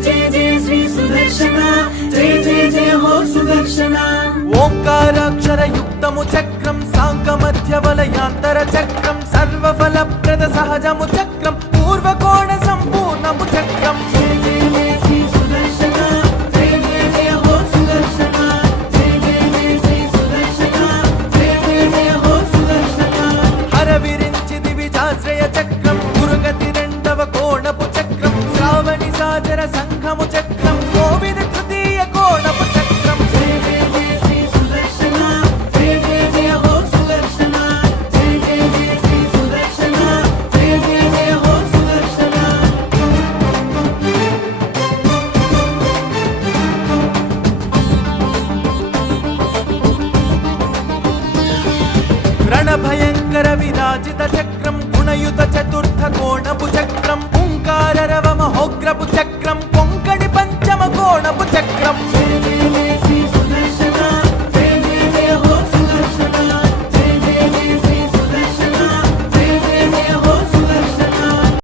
जय जय श्री सुदर्शन जय जय जय हो सुदर्शन ओंकाराक्षर युक्तमु चक्रम सांकमध्य वलयांतर चक्रम सर्वफलप्रद सहजमु चक्रम पूर्वकोण संपूर्णमु चक्रम जय जय जय श्री सुदर्शन जय जय जय हो सुदर्शन जय जय जय श्री सुदर्शन जय जय जय हो सुदर्शन हर विरिंचि दिविजाश्रय चक्रम गुरुगति రెండవ కోణపు చక్రం శ్రావణి సాజర సంఘము చక్రం కోవిద తృతీయ కోణపు చక్రం जय जय जय श्री सुदर्शन जय जय जय हो सुदर्शन जय जय जय श्री सुदर्शन जय जय जय हो सुदर्शन రణభయంకర విరాజిత చక్రం గుణయుత చతుర్థ కోణపు చక్రం